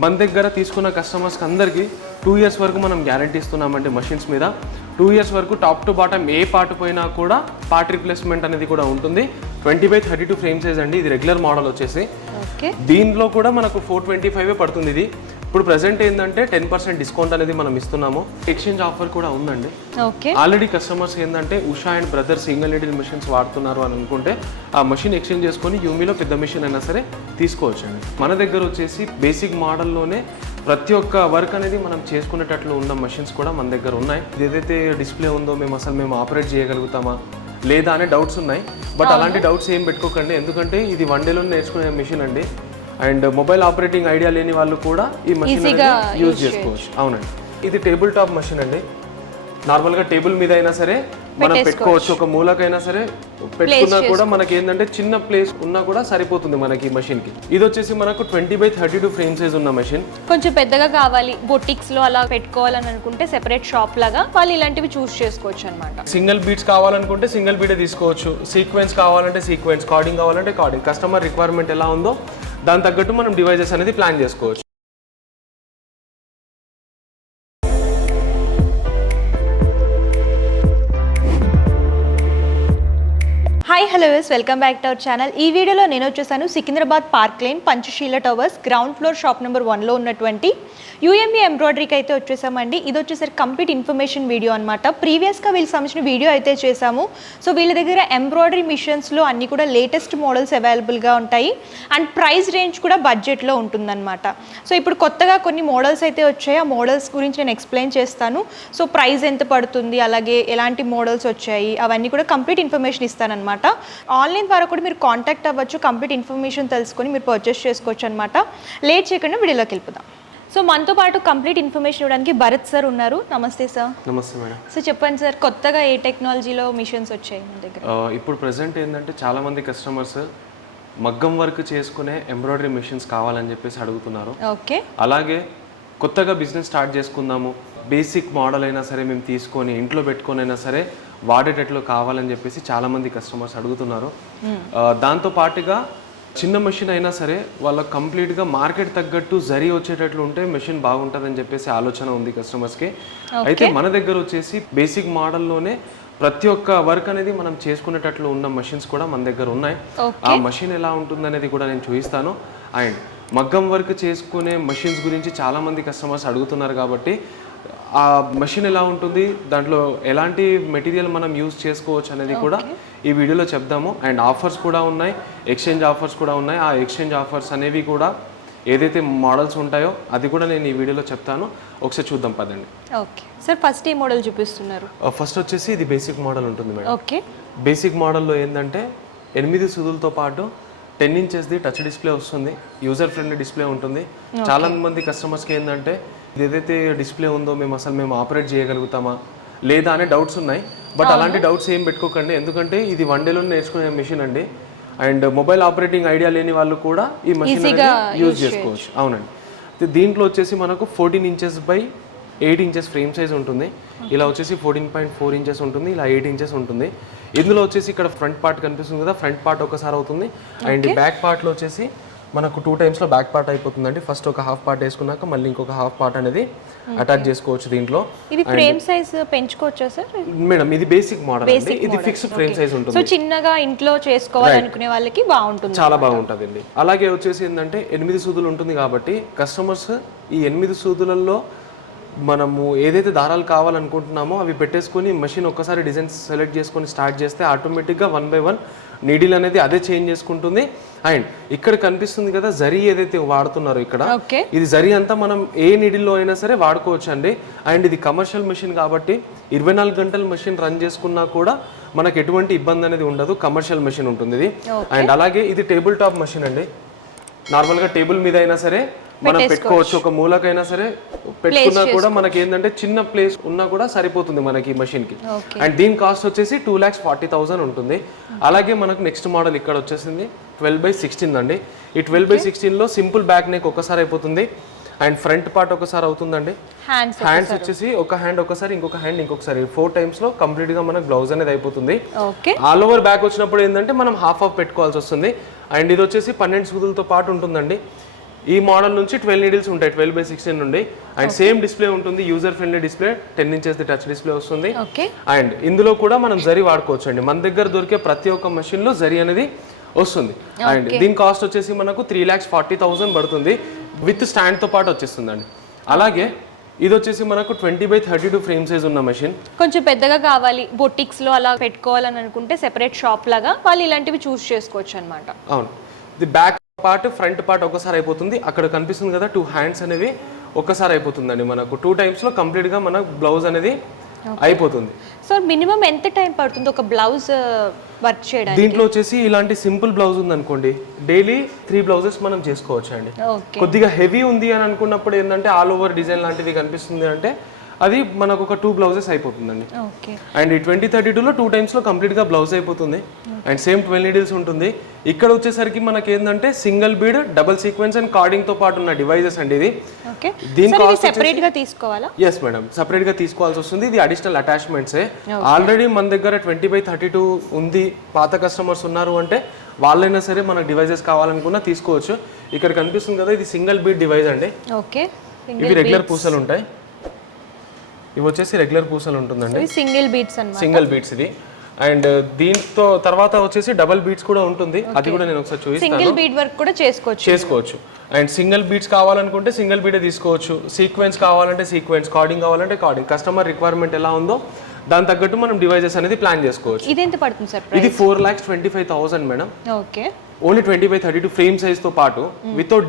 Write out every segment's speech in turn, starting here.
మన దగ్గర తీసుకున్న కస్టమర్స్కి అందరికీ 2 years వరకు మనం గ్యారంటీ ఇస్తున్నామండి మషిన్స్ మీద. 2 years వరకు top to bottom A part పోయినా కూడా పార్ట్ రిప్లేస్మెంట్ అనేది కూడా ఉంటుంది. 20x32 ఫ్రేమ్ సైజ్ అండి, ఇది రెగ్యులర్ మోడల్ వచ్చేసి. దీనిలో కూడా మనకు 425 పడుతుంది. ఇది ఇప్పుడు ప్రెసెంట్ ఏంటంటే 10% డిస్కౌంట్ అనేది మనం ఇస్తున్నాము. ఎక్స్చేంజ్ ఆఫర్ కూడా ఉందండి. ఆల్రెడీ కస్టమర్స్ ఏంటంటే Usha and brother single needle machines వాడుతున్నారు అని అనుకుంటే ఆ మెషిన్ ఎక్స్చేంజ్ చేసుకొని యూమీలో పెద్ద మెషిన్ అయినా సరే తీసుకోవచ్చండి. మన దగ్గర వచ్చేసి బేసిక్ మోడల్లోనే ప్రతి ఒక్క వర్క్ అనేది మనం చేసుకునేటట్లు ఉన్న మెషిన్స్ కూడా మన దగ్గర ఉన్నాయి. ఏదైతే డిస్ప్లే ఉందో మేము ఆపరేట్ చేయగలుగుతామా లేదా అనే డౌట్స్ ఉన్నాయి. బట్ అలాంటి డౌట్స్ ఏం పెట్టుకోకండి, ఎందుకంటే ఇది 1 డేలో నేర్చుకునే మెషిన్ అండి. అండ్ మొబైల్ ఆపరేటింగ్ ఐడియా లేని వాళ్ళు కూడా ఈ మెషిన్ యూజ్ చేసుకోవచ్చు. అవునండి, ఇది టేబుల్ టాప్ మెషిన్ అండి. నార్మల్గా టేబుల్ మీద అయినా సరే మనం పెట్టుకోవచ్చు, ఒక మూలకైనా సరే పెట్టుకున్నా కూడా మనకి ఏంటంటే చిన్న ప్లేస్ ఉన్నా కూడా సరిపోతుంది మనకి ఈ మెషిన్ కి. ఇది వచ్చేసి మనకు 20x32 ఫ్రేమ్ సైజ్ ఉన్న మెషిన్. కొంచెం పెద్దగా కావాలి, బొటిక్స్ లో అలా పెట్టుకోవాలని అనుకుంటే సెపరేట్ షాప్ లాగా వాళ్ళు ఇలాంటివి చూస్ చేసుకోవచ్చు అనమాట. సింగిల్ బీట్స్ కావాలనుకుంటే సింగిల్ బీడే తీసుకోవచ్చు, సీక్వెన్స్ కావాలంటే సీక్వెన్స్, కార్డింగ్ కావాలంటే కార్డింగ్. కస్టమర్ రిక్వైర్మెంట్ ఎలా ఉందో దాని తగ్గట్టు మనం డివైజెస్ అనేది ప్లాన్ చేసుకోవచ్చు. Hi hello welcome back to our channel. ఈ వీడియోలో నేను వచ్చేసాను Secunderabad Park Lane Panchasheela Towers ground floor shop number 1లో ఉన్నటువంటి యూఎంబీ ఎంబ్రాయిడరీకి అయితే వచ్చేసామండి. ఇది వచ్చేసరికి కంప్లీట్ ఇన్ఫర్మేషన్ వీడియో అనమాట. ప్రీవియస్గా వీళ్ళకి సంబంధించిన వీడియో అయితే చేసాము. సో వీళ్ళ దగ్గర ఎంబ్రాయిడరీ మిషన్స్లో అన్ని కూడా లేటెస్ట్ మోడల్స్ అవైలబుల్గా ఉంటాయి అండ్ ప్రైస్ రేంజ్ కూడా బడ్జెట్లో ఉంటుందన్నమాట. సో ఇప్పుడు కొత్తగా కొన్ని మోడల్స్ అయితే వచ్చాయి, ఆ మోడల్స్ గురించి నేను ఎక్స్ప్లెయిన్ చేస్తాను. సో ప్రైస్ ఎంత పడుతుంది, అలాగే ఎలాంటి మోడల్స్ వచ్చాయి, అవన్నీ కూడా కంప్లీట్ ఇన్ఫర్మేషన్ ఇస్తానన్నమాట. ఆన్లైన్ ద్వారా కూడా మీరు కాంటాక్ట్ అవ్వచ్చు, కంప్లీట్ ఇన్ఫర్మేషన్ తెలుసుకొని మీరు పర్చేస్ చేసుకోవచ్చు అనమాట. లేట్ చేయకుండా వీడియోలోకి వెళ్ళిపోదాం. సో మనతో పాటు కంప్లీట్ ఇన్ఫర్మేషన్ ఇవ్వడానికి భరత్ సార్ ఉన్నారు. నమస్తే సార్. నమస్తే మేడం. సో చెప్పండి సార్, కొత్తగా ఏ టెక్నాలజీలో మిషన్స్ వచ్చాయి మన దగ్గర? ఇప్పుడు ప్రెసెంట్ ఏంటంటే చాలా మంది కస్టమర్స్ మగ్గం వర్క్ చేసుకునే ఎంబ్రాయిడరీ మిషన్స్ కావాలని చెప్పేసి అడుగుతున్నారు. ఓకే, అలాగే కొత్తగా బిజినెస్ స్టార్ట్ చేసుకుందాము, బేసిక్ మోడల్ అయినా సరే మేము తీసుకొని ఇంట్లో పెట్టుకొని అయినా సరే వాడేటట్లు కావాలని చెప్పేసి చాలామంది కస్టమర్స్ అడుగుతున్నారు. దాంతో పాటుగా చిన్న మెషిన్ అయినా సరే వాళ్ళకి కంప్లీట్గా మార్కెట్ తగ్గట్టు జరీ వచ్చేటట్లు ఉంటే మెషిన్ బాగుంటుందని చెప్పేసి ఆలోచన ఉంది కస్టమర్స్కి. అయితే మన దగ్గర వచ్చేసి బేసిక్ మోడల్లోనే ప్రతి ఒక్క వర్క్ అనేది మనం చేసుకునేటట్లు ఉన్న మెషిన్స్ కూడా మన దగ్గర ఉన్నాయి. ఆ మెషిన్ ఎలా ఉంటుందనేది కూడా నేను చూపిస్తాను. అండ్ మగ్గం వర్క్ చేసుకునే మెషిన్స్ గురించి చాలామంది కస్టమర్స్ అడుగుతున్నారు కాబట్టి ఆ మెషిన్ ఎలా ఉంటుంది, దాంట్లో ఎలాంటి మెటీరియల్ మనం యూజ్ చేసుకోవచ్చు అనేది కూడా ఈ వీడియోలో చెప్దాము. అండ్ ఆఫర్స్ కూడా ఉన్నాయి, ఎక్స్చేంజ్ ఆఫర్స్ కూడా ఉన్నాయి. ఆ ఎక్స్చేంజ్ ఆఫర్స్ అనేవి కూడా ఏదైతే మోడల్స్ ఉంటాయో అది కూడా నేను ఈ వీడియోలో చెప్తాను. ఒకసారి చూద్దాం పదండి. ఓకే సార్, ఫస్ట్ ఏ మోడల్ చూపిస్తున్నారు? ఫస్ట్ వచ్చేసి ఇది బేసిక్ మోడల్ ఉంటుంది మేడం. ఓకే, బేసిక్ మోడల్లో ఏంటంటే 8 సూదులతో పాటు 10 inches టచ్ డిస్ప్లే వస్తుంది, యూజర్ ఫ్రెండ్లీ డిస్ప్లే ఉంటుంది. చాలా మంది కస్టమర్స్కి ఏంటంటే ఏదైతే డిస్ప్లే ఉందో మేము ఆపరేట్ చేయగలుగుతామా లేదా అనే డౌట్స్ ఉన్నాయి. బట్ అలాంటి డౌట్స్ ఏం పెట్టుకోకండి, ఎందుకంటే ఇది 1 డేలో నేర్చుకునే మెషిన్ అండి. అండ్ మొబైల్ ఆపరేటింగ్ ఐడియా లేని వాళ్ళు కూడా ఈ మెషిన్ యూజ్ చేసుకోవచ్చు. అవునండి, దీంట్లో వచ్చేసి మనకు 14 inches by 8 inches frame size ఉంటుంది. ఇలా వచ్చేసి 14.4 inches ఉంటుంది, ఇలా 8 inches ఉంటుంది. ఇందులో వచ్చేసి ఇక్కడ ఫ్రంట్ పార్ట్ కనిపిస్తుంది కదా, ఫ్రంట్ పార్ట్ ఒకసారి అవుతుంది. అండ్ బ్యాక్ పార్ట్లో వచ్చేసి మనకు 2 times బ్యాక్ పార్ట్ అయిపోతుందండి. ఫస్ట్ ఒక హాఫ్ పార్ట్ వేసుకున్నాక మళ్ళీ ఇంకొక హాఫ్ పార్ట్ అనేది అటాచ్ చేసుకోవచ్చు దీంట్లో. ఇది ఫ్రేమ్ సైజ్ పెంచుకోవచ్చా సార్? మేడం ఇది బేసిక్ మోడల్ అండి, ఇది ఫిక్స్డ్ ఫ్రేమ్ సైజ్ ఉంటుంది. సో చిన్నగా ఇంట్లో చేసుకోవాలనుకునే వాళ్ళకి బాగుంటుంది, చాలా బాగుంటుందండి. అలాగే వచ్చేసి ఏంటంటే 8 సూదులు ఉంటుంది కాబట్టి కస్టమర్స్ ఈ 8 సూదులలో మనము ఏదైతే దారాలు కావాలనుకుంటున్నామో అవి పెట్టేసుకొని మెషిన్ ఒక్కసారి డిజైన్ సెలెక్ట్ చేసుకొని స్టార్ట్ చేస్తే ఆటోమేటిక్గా 1 by 1 నీడిల్ అనేది అదే చేంజ్ చేసుకుంటుంది. అండ్ ఇక్కడ కనిపిస్తుంది కదా జరీ ఏదైతే వాడుతున్నారో ఇక్కడ, ఇది జరీ అంతా మనం ఏ నీడిల్లో అయినా సరే వాడుకోవచ్చు అండి. అండ్ ఇది కమర్షియల్ మెషిన్ కాబట్టి 24 గంటలు మెషిన్ రన్ చేసుకున్నా కూడా మనకు ఎటువంటి ఇబ్బంది అనేది ఉండదు, కమర్షియల్ మెషిన్ ఉంటుంది ఇది. అండ్ అలాగే ఇది టేబుల్ టాప్ మెషిన్ అండి. నార్మల్గా టేబుల్ మీద అయినా సరే మనం పెట్టుకోవచ్చు, ఒక మూలకైనా సరే పెట్టుకున్నా కూడా మనకి ఏంటంటే చిన్న ప్లేస్ ఉన్నా కూడా సరిపోతుంది మనకి మెషిన్ కి. అండ్ దీని కాస్ట్ వచ్చేసి 2,40,000 ఉంటుంది. అలాగే మనకు నెక్స్ట్ మోడల్ ఇక్కడ వచ్చేసింది 12/16 అండి. ఈ 12/16 లో సింపుల్ బ్యాక్ నెక్ ఒకసారి అయిపోతుంది అండ్ ఫ్రంట్ పార్ట్ ఒకసారి అవుతుందండి. హ్యాండ్స్ వచ్చేసి ఒక హ్యాండ్ ఒకసారి, ఇంకొక హ్యాండ్ ఇంకొకసారి, 4 times లో కంప్లీట్ గా మనకు బ్లౌజ్ అనేది అయిపోతుంది. ఆల్ ఓవర్ బ్యాక్ వచ్చినప్పుడు ఏంటంటే మనం హాఫ్ పెట్టుకోవాల్సి వస్తుంది. అండ్ ఇది వచ్చేసి 12 సూదులతో పాటు ఉంటుందండి. ఈ మోడల్ నుంచి 12 నీడిల్స్ ఉంటాయి 12/16 నుండి. అండ్ సేమ్ డిస్ప్లే ఉంటుంది, user friendly display, 10 inches touch display వస్తుంది. అండ్ ఇందులో కూడా మనం జరీ వాడుకోవచ్చు అండి. మన దగ్గర దొరికే ప్రతి ఒక్క మషిన్ లో జరీ అనేది వస్తుంది. అండ్ దీని కాస్ట్ వచ్చేసి మనకు 3,40,000 పడుతుంది, విత్ స్టాండ్ తో పాటు వచ్చేస్తుందండి. అలాగే ఇది వచ్చేసి మనకు 20/32 ఫ్రేమ్ సైజ్ ఉన్న మెషిన్. కొంచెం పెద్దగా కావాలి, బొటిక్స్ లో అలా పెట్టుకోవాలని అనుకుంటే సెపరేట్ షాప్ లాగా వాళ్ళు ఇలాంటివి చూస్ చేసుకోవచ్చు అన్నమాట. అవును, ఇది బ్యాక్ పార్ట్ ఫ్రంట్ పార్ట్ ఒకసారి అయిపోతుంది. అక్కడ కనిపిస్తుంది కదా 2 హ్యాండ్స్ అనేవి ఒక్కసారి అయిపోతుందండి. మనకు 2 times లో కంప్లీట్ గా మన బ్లౌజ్ అనేది అయిపోతుంది. సో మినిమం ఎంత టైం పడుతుంది ఒక బ్లౌజ్ వర్క్ చేయడానికి? దీంట్లో వచ్చేసి ఇలాంటి సింపుల్ బ్లౌజ్ ఉంది అనుకోండి, డైలీ 3 బ్లౌజెస్ మనం చేసుకోవచ్చు అండి. కొద్దిగా హెవీ ఉంది అని అనుకున్నప్పుడు ఏంటంటే ఆల్ ఓవర్ డిజైన్ లాంటిది కనిపిస్తుంది అంటే అది మనకు ఒక 2 బ్లౌజెస్ అయిపోతుందండి. అండ్ ఈ 2032లో 2 times లో కంప్లీట్ గా బ్లౌజ్ అయిపోతుంది. అండ్ సేమ్ 12 నీడిల్స్ ఉంటుంది. ఇక్కడ వచ్చేసరికి మనకి ఏంటంటే single bead, double sequence and carding తో పాటు ఉన్న డివైజెస్ అండి. ఇది దీని కాస్ట్ సెపరేట్ గా తీసుకోవాలా? ఎస్ మేడం, సెపరేట్ గా తీసుకోవాల్సి వస్తుంది. ఇది అడిషనల్ అటాచ్మెంట్సే. ఆల్రెడీ మన దగ్గర 20/32 ఉంది, పాత కస్టమర్స్ ఉన్నారు అంటే వాళ్ళైనా సరే మనకు డివైజెస్ కావాలనుకున్నా తీసుకోవచ్చు. ఇక్కడ కనిపిస్తుంది కదా, ఇది సింగిల్ బీడ్ డివైస్ అండి. ఇవి రెగ్యులర్ పూసలు ఉంటాయి, ఇవి వచ్చేసి రెగ్యులర్ పూసలు ఉంటుందండి. సింగిల్ బీట్స్ అన్నమాట, సింగిల్ బీట్స్ ఇది. అండ్ దీంతో తర్వాత వచ్చేసి డబుల్ బీట్స్ కూడా ఉంటుంది, అది కూడా నేను ఒకసారి చూపిస్తాను. సింగిల్ బీట్ వర్క్ కూడా చేసుకోవచ్చు. అండ్ సింగిల్ బీట్స్ కావాలనుకుంటే సింగిల్ బీటే తీసుకోవచ్చు, సీక్వెన్స్ కావాలంటే సీక్వెన్స్, కార్డింగ్ కావాలంటే కార్డింగ్. కస్టమర్ రిక్వైర్మెంట్ ఎలా ఉందో దాని తగ్గట్టు మనం డివైజెస్ అనేది ప్లాన్ చేసుకోవచ్చు. ఇది ఎంత పడుతుంది సార్? ఇది 4,25,000 madam. Okay, only 20/32 frame size తో పాటు వితౌట్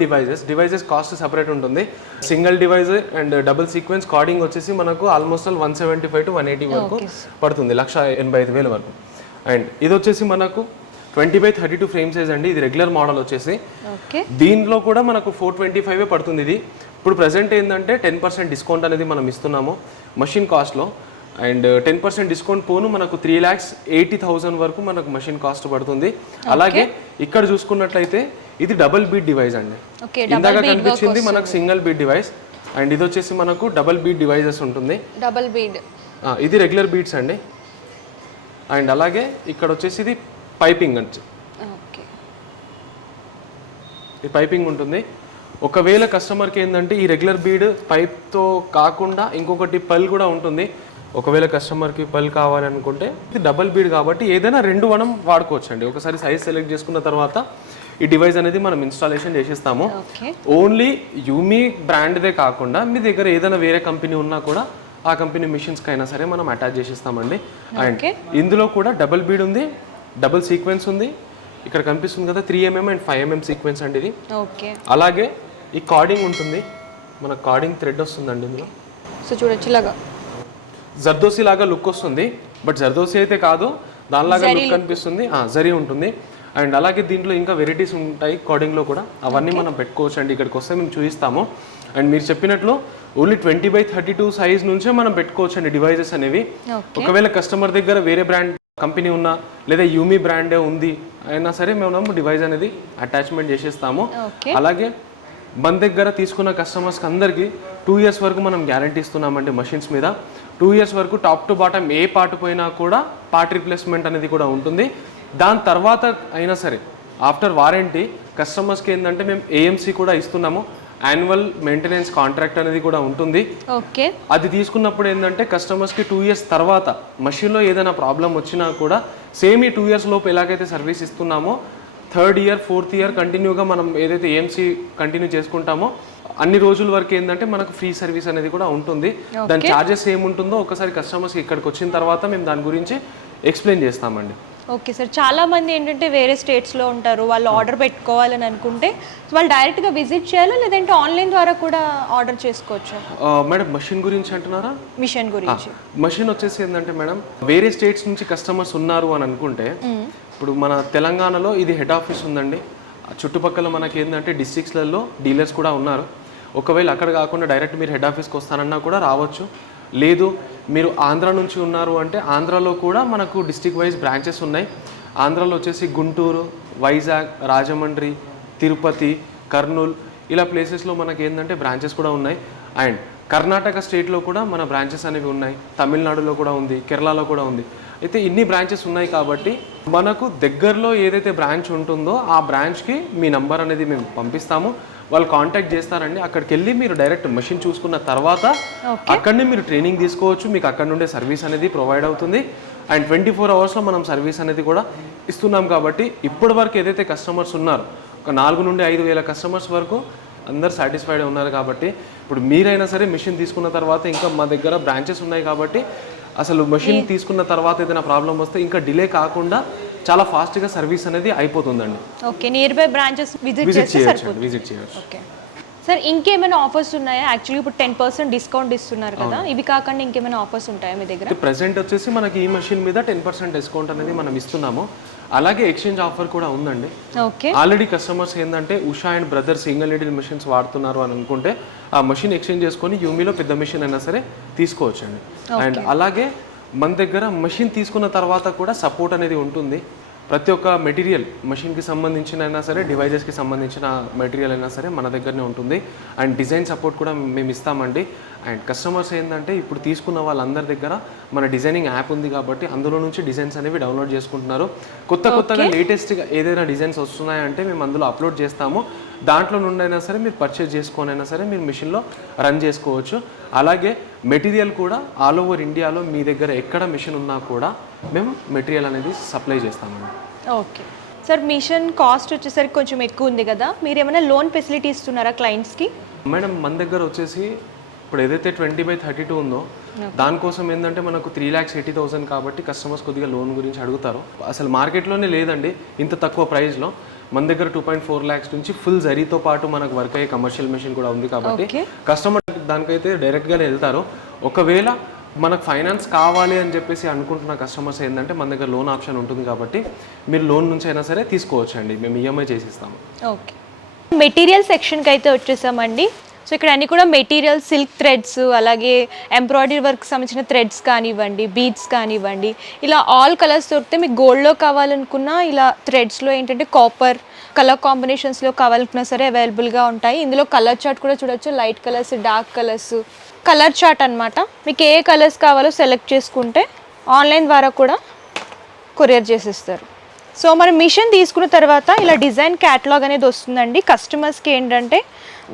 డివైజెస్ కాస్ట్ సెపరేట్ ఉంటుంది. Single device and double sequence carding వచ్చేసి మనకు ఆల్మోస్ట్ 175 to 180 వరకు పడుతుంది, 1,85,000 వరకు. అండ్ ఇది వచ్చేసి మనకు 20/32 ఫ్రేమ్ సైజ్ అండి. ఇది రెగ్యులర్ మోడల్ వచ్చేసి దీనిలో కూడా మనకు 425 పడుతుంది. ఇది ఇప్పుడు ప్రెసెంట్ ఏంటంటే 10% డిస్కౌంట్ అనేది మనం ఇస్తున్నాము మషిన్ కాస్ట్లో. అండ్ 10% డిస్కౌంట్ పోను మనకు 3,80,000 వరకు మనకు మషిన్ కాస్ట్ పడుతుంది. అలాగే ఇక్కడ చూసుకున్నట్లయితే ఇది డబుల్ బీట్ డివైస్ అండి. ఇందాక కనిపించింది మనకు సింగిల్ బీట్ డివైస్, అండ్ ఇది వచ్చేసి మనకు డబుల్ బీట్ డివైజెస్ ఉంటుంది. డబుల్ బీట్ ఇది రెగ్యులర్ బీట్స్ అండి. అండ్ అలాగే ఇక్కడ వచ్చేసి ఇది పైపింగ్ అండి, ఈ పైపింగ్ ఉంటుంది. ఒకవేళ కస్టమర్కి ఏంటంటే ఈ రెగ్యులర్ బీడ్ పైప్తో కాకుండా ఇంకొకటి పల్ కూడా ఉంటుంది. ఒకవేళ కస్టమర్కి పల్ కావాలనుకుంటే ఇది డబుల్ బీడ్ కాబట్టి ఏదైనా 2 మనం వాడుకోవచ్చు అండి. ఒకసారి సైజ్ సెలెక్ట్ చేసుకున్న తర్వాత ఈ డివైస్ అనేది మనం ఇన్స్టాలేషన్ చేసిస్తాము. ఓన్లీ యూమీ బ్రాండ్దే కాకుండా మీ దగ్గర ఏదైనా వేరే కంపెనీ ఉన్నా కూడా ఆ కంపెనీ మిషన్స్కి అయినా సరే మనం అటాచ్ చేసిస్తామండి. అండ్ ఇందులో కూడా డబుల్ బీడ్ ఉంది, డబుల్ సీక్వెన్స్ ఉంది. ఇక్కడ కనిపిస్తుంది కదా 3mm అండ్ 5mm సీక్వెన్స్ అండి ఇది. అలాగే ఈ కార్డింగ్ ఉంటుంది, మన కార్డింగ్ థ్రెడ్ వస్తుందండి ఇందులో. సో చూడొచ్చు ఇలాగా జర్దోసి లాగా లుక్ వస్తుంది, బట్ జర్దోసి అయితే కాదు, దానిలాగా లుక్ కనిపిస్తుంది, జరీ ఉంటుంది. అండ్ అలాగే దీంట్లో ఇంకా వెరైటీస్ ఉంటాయి కార్డింగ్లో కూడా, అవన్నీ మనం పెట్టుకోవచ్చు అండి. ఇక్కడికి వస్తే మేము చూపిస్తాము. అండ్ మీరు చెప్పినట్లు ఓన్లీ 20/32 సైజ్ నుంచే మనం పెట్టుకోవచ్చు అండి డివైజెస్ అనేవి. ఒకవేళ కస్టమర్ దగ్గర వేరే బ్రాండ్ కంపెనీ ఉన్నా లేదా యూమీ బ్రాండే ఉంది అయినా సరే మేము డివైస్ అనేది అటాచ్మెంట్ చేసేస్తాము. అలాగే మన దగ్గర తీసుకున్న కస్టమర్స్కి అందరికీ 2 years వరకు మనం గ్యారంటీ ఇస్తున్నామండి మషిన్స్ మీద. 2 years వరకు top to bottom A part పోయినా కూడా పార్ట్ రీప్లేస్మెంట్ అనేది కూడా ఉంటుంది. దాని తర్వాత అయినా సరే ఆఫ్టర్ వారంటీ కస్టమర్స్కి ఏంటంటే మేము ఏఎంసీ కూడా ఇస్తున్నాము, యాన్యువల్ మెయింటెనెన్స్ కాంట్రాక్ట్ అనేది కూడా ఉంటుంది. అది తీసుకున్నప్పుడు ఏంటంటే కస్టమర్స్కి 2 years తర్వాత మషిన్లో ఏదైనా ప్రాబ్లం వచ్చినా కూడా సేమ్ ఈ 2 years లోపు ఎలాగైతే service ఇస్తున్నామో 3rd year 4th year కంటిన్యూగా మనం ఏదైతే ఏఎంసీ కంటిన్యూ చేసుకుంటామో అన్ని రోజుల వరకు ఏంటంటే మనకు ఫ్రీ సర్వీస్ అనేది కూడా ఉంటుంది. దాని ఛార్జెస్ ఏముంటుందో ఒకసారి కస్టమర్స్కి ఇక్కడికి వచ్చిన తర్వాత మేము దాని గురించి ఎక్స్ప్లెయిన్ చేస్తామండి. ఓకే సార్, చాలా మంది ఏంటంటే వేరే స్టేట్స్లో ఉంటారు, వాళ్ళు ఆర్డర్ పెట్టుకోవాలని అనుకుంటే వాళ్ళు డైరెక్ట్గా విజిట్ చేయాలా లేదంటే ఆన్లైన్ ద్వారా కూడా ఆర్డర్ చేసుకోవచ్చు? మేడం మషిన్ గురించి అంటున్నారా? మిషన్ గురించి. మషిన్ వచ్చేసి ఏంటంటే మేడం వేరే స్టేట్స్ నుంచి కస్టమర్స్ ఉన్నారు అని అనుకుంటే ఇప్పుడు మన తెలంగాణలో ఇది హెడ్ ఆఫీస్ ఉందండి. చుట్టుపక్కల మనకి ఏంటంటే డిస్ట్రిక్ట్స్లలో డీలర్స్ కూడా ఉన్నారు. ఒకవేళ అక్కడ కాకుండా డైరెక్ట్ మీరు హెడ్ ఆఫీస్కి వస్తానన్నా కూడా రావచ్చు. లేదు మీరు ఆంధ్ర నుంచి ఉన్నారు అంటే ఆంధ్రాలో కూడా మనకు డిస్ట్రిక్ట్ వైజ్ బ్రాంచెస్ ఉన్నాయి. ఆంధ్రాలో వచ్చేసి గుంటూరు, వైజాగ్, రాజమండ్రి, తిరుపతి, కర్నూలు ఇలా ప్లేసెస్లో మనకి ఏంటంటే బ్రాంచెస్ కూడా ఉన్నాయి. అండ్ కర్ణాటక స్టేట్లో కూడా మన బ్రాంచెస్ అనేవి ఉన్నాయి, తమిళనాడులో కూడా ఉంది, కేరళలో కూడా ఉంది. అయితే ఇన్ని బ్రాంచెస్ ఉన్నాయి కాబట్టి మనకు దగ్గరలో ఏదైతే బ్రాంచ్ ఉంటుందో ఆ బ్రాంచ్కి మీ నంబర్ అనేది మేము పంపిస్తాము. వాళ్ళు కాంటాక్ట్ చేస్తారండి. అక్కడికి వెళ్ళి మీరు డైరెక్ట్ మెషిన్ చూసుకున్న తర్వాత అక్కడనే మీరు ట్రైనింగ్ తీసుకోవచ్చు. మీకు అక్కడ నుండే సర్వీస్ అనేది ప్రొవైడ్ అవుతుంది. అండ్ 24 అవర్స్లో మనం సర్వీస్ అనేది కూడా ఇస్తున్నాం. కాబట్టి ఇప్పటి వరకు ఏదైతే కస్టమర్స్ ఉన్నారో ఒక 4 నుండి 5 వేల కస్టమర్స్ వరకు అందరు సాటిస్ఫైడ్ ఉన్నారు. కాబట్టి ఇప్పుడు మీరైనా సరే మెషిన్ తీసుకున్న తర్వాత ఇంకా మా దగ్గర బ్రాంచెస్ ఉన్నాయి కాబట్టి అసలు మెషిన్ తీసుకున్న తర్వాత ఏదైనా ప్రాబ్లం వస్తే ఇంకా డిలే కాకుండా చాలా ఫాస్ట్గా సర్వీస్ అనేది అయిపోతుందండి. Okay, near by branches visit చేయొచ్చు. ఓకే సార్, ఇంకేమైనా ఆఫర్స్ ఉన్నాయా? యాక్చువల్లీ ఇప్పుడు 10% డిస్కౌంట్ ఇస్తున్నారు కదా, ఇవి కాకుండా ఇంకేమైనా ఆఫర్స్ ఉంటాయా మీ దగ్గర? ప్రెసెంట్ వచ్చేసి మనకి ఈ మెషిన్ మీద 10% డిస్కౌంట్ అనేది మనం ఇస్తున్నాము. అలాగే ఎక్స్చేంజ్ ఆఫర్ కూడా ఉందండి. ఓకే, ఆల్రెడీ కస్టమర్స్ ఏంటంటే Usha and brother single needle machines వాడుతున్నారు అని అనుకుంటే ఆ మెషిన్ ఎక్స్చేంజ్ చేసుకొని యూమీలో పెద్ద మెషిన్ అయినా సరే తీసుకోవచ్చండి. అండ్ అలాగే మన దగ్గర మెషిన్ తీసుకున్న తర్వాత కూడా సపోర్ట్ అనేది ఉంటుంది. ప్రతి ఒక్క మెటీరియల్ మెషిన్కి సంబంధించిన అయినా సరే డివైజెస్కి సంబంధించిన మెటీరియల్ అయినా సరే మన దగ్గరనే ఉంటుంది. అండ్ డిజైన్ సపోర్ట్ కూడా మేము ఇస్తామండి. అండ్ కస్టమర్స్ ఏంటంటే ఇప్పుడు తీసుకున్న వాళ్ళందరి దగ్గర మన డిజైనింగ్ యాప్ ఉంది కాబట్టి అందులో నుంచి డిజైన్స్ అనేవి డౌన్లోడ్ చేసుకుంటున్నారు. కొత్తగా లేటెస్ట్గా ఏదైనా డిజైన్స్ వస్తున్నాయంటే మేము అందులో అప్లోడ్ చేస్తాము. దాంట్లో నుండి అయినా సరే మీరు పర్చేజ్ చేసుకొని అయినా సరే మీరు మిషన్లో రన్ చేసుకోవచ్చు. అలాగే మెటీరియల్ కూడా ఆల్ ఓవర్ ఇండియాలో మీ దగ్గర ఎక్కడ మిషన్ ఉన్నా కూడా మేము మెటీరియల్ అనేది సప్లై చేస్తామండి. ఓకే సార్, మిషన్ కాస్ట్ వచ్చేసరికి కొంచెం ఎక్కువ ఉంది కదా, మీరు ఏమైనా లోన్ ఫెసిలిటీ ఇస్తున్నారా క్లయింట్స్కి? మేడం మన దగ్గర వచ్చేసి ఇప్పుడు ఏదైతే 20/32 ఉందో దానికోసం ఏంటంటే మనకు 3,80,000 కాబట్టి కస్టమర్స్ కొద్దిగా లోన్ గురించి అడుగుతారు. అసలు మార్కెట్లోనే లేదండి ఇంత తక్కువ ప్రైస్లో. మన దగ్గర 2.4 lakhs నుంచి ఫుల్ జరీతో పాటు మనకు వర్క్ అయ్యే కమర్షియల్ మెషిన్ కూడా ఉంది కాబట్టి కస్టమర్ దానికైతే డైరెక్ట్గానే వెళ్తారు. ఒకవేళ మనకు ఫైనాన్స్ కావాలి అని చెప్పేసి అనుకుంటున్న కస్టమర్స్ ఏంటంటే మన దగ్గర లోన్ ఆప్షన్ ఉంటుంది కాబట్టి మీరు లోన్ నుంచి అయినా సరే తీసుకోవచ్చు అండి, మేము ఈఎంఐ చేసిస్తాము. ఓకే, మెటీరియల్ సెక్షన్కి అయితే వచ్చేసామండి. సో ఇక్కడ అన్ని కూడా మెటీరియల్ సిల్క్ థ్రెడ్స్, అలాగే ఎంబ్రాయిడరీ వర్క్ సంబంధించిన థ్రెడ్స్ కానివ్వండి, బీడ్స్ కానివ్వండి, ఇలా ఆల్ కలర్స్ దొరికితే మీకు గోల్డ్లో కావాలనుకున్నా ఇలా థ్రెడ్స్లో ఏంటంటే కాపర్ కలర్ కాంబినేషన్స్లో కావాలనుకున్నా సరే అవైలబుల్గా ఉంటాయి. ఇందులో కలర్ చార్ట్ కూడా చూడొచ్చు, light colours, dark colours, colour chart అనమాట. మీకు ఏ కలర్స్ కావాలో సెలెక్ట్ చేసుకుంటే ఆన్లైన్ ద్వారా కూడా కొరియర్ చేసిస్తారు. సో మనం మిషన్ తీసుకున్న తర్వాత ఇలా డిజైన్ క్యాటలాగ్ అనేది వస్తుందండి. కస్టమర్స్కి ఏంటంటే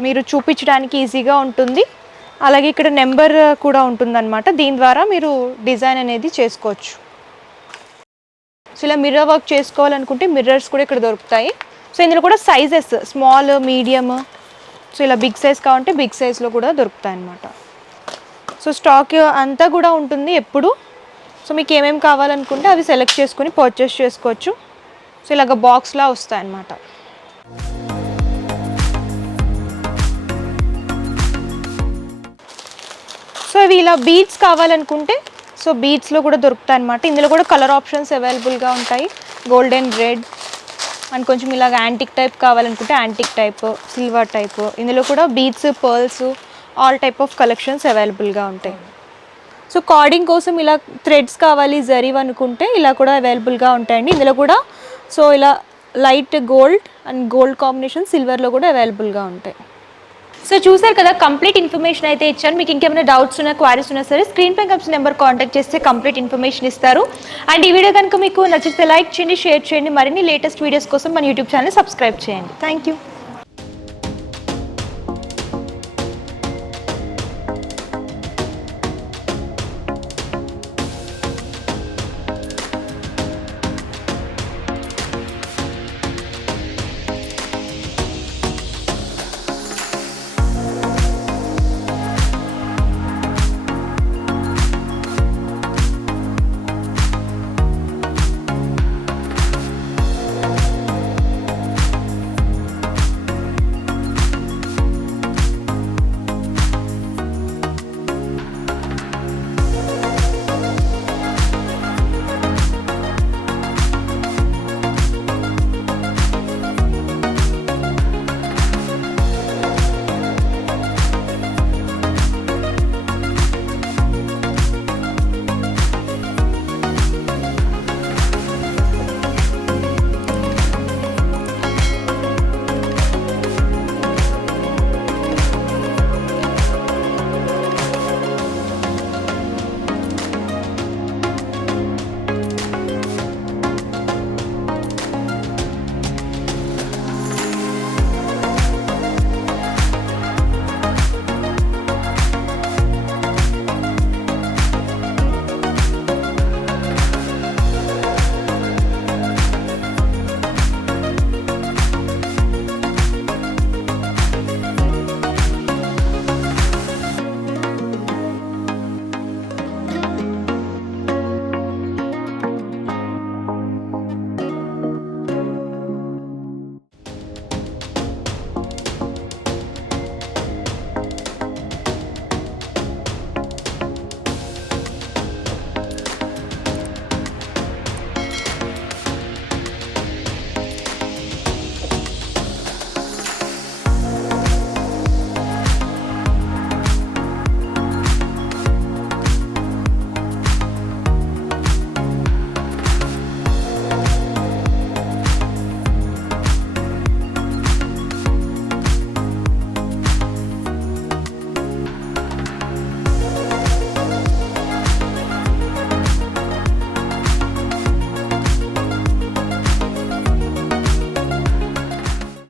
మీరు చూపించడానికి ఈజీగా ఉంటుంది. అలాగే ఇక్కడ నెంబర్ కూడా ఉంటుందన్నమాట, దీని ద్వారా మీరు డిజైన్ అనేది చేసుకోవచ్చు. సో ఇలా మిర్రర్ వర్క్ చేసుకోవాలనుకుంటే మిర్రర్స్ కూడా ఇక్కడ దొరుకుతాయి. సో ఇందులో కూడా సైజెస్ స్మాల్, మీడియం, సో ఇలా బిగ్ సైజ్ కావాలంటే బిగ్ సైజ్లో కూడా దొరుకుతాయి అన్నమాట. సో స్టాక్ అంతా కూడా ఉంటుంది ఎప్పుడు. సో మీకు ఏమేమి కావాలనుకుంటే అవి సెలెక్ట్ చేసుకొని పర్చేస్ చేసుకోవచ్చు. సో ఇలాగ బాక్స్లా వస్తాయి అన్నమాట. సో ఇవి ఇలా బీడ్స్ కావాలనుకుంటే సో బీడ్స్లో కూడా దొరుకుతాయి అన్నమాట. ఇందులో కూడా కలర్ ఆప్షన్స్ అవైలబుల్గా ఉంటాయి, గోల్డెన్, రెడ్ అండ్ కొంచెం ఇలాగ యాంటిక్ టైప్ కావాలనుకుంటే యాంటిక్ టైప్, సిల్వర్ టైప్, ఇందులో కూడా beads, pearls, all type of collections అవైలబుల్గా ఉంటాయి. సో కార్డింగ్ కోసం ఇలా థ్రెడ్స్ కావాలి, జరీవ్ అనుకుంటే ఇలా కూడా అవైలబుల్గా ఉంటాయండి. ఇందులో కూడా సో ఇలా light gold and gold combination సిల్వర్లో కూడా అవైలబుల్గా ఉంటాయి. సో చూసారు కదా, కంప్లీట్ ఇన్ఫర్మేషన్ అయితే ఇచ్చాను. మీకు ఇంకేమైనా డౌట్స్ ఉన్నా, క్వారీస్ ఉన్నా సరే స్క్రీన్ పై కనిపిస్తున్న నెంబర్ కాంటాక్ట్ చేస్తే కంప్లీట్ ఇన్ఫర్మేషన్ ఇస్తారు. అండ్ ఈ వీడియో కనుక మీకు నచ్చితే లైక్ చేయండి, షేర్ చేయండి. మరిన్ని లేటెస్ట్ వీడియోస్ కోసం మన యూట్యూబ్ ఛానల్ సబ్స్క్రైబ్ చేయండి. Thank you.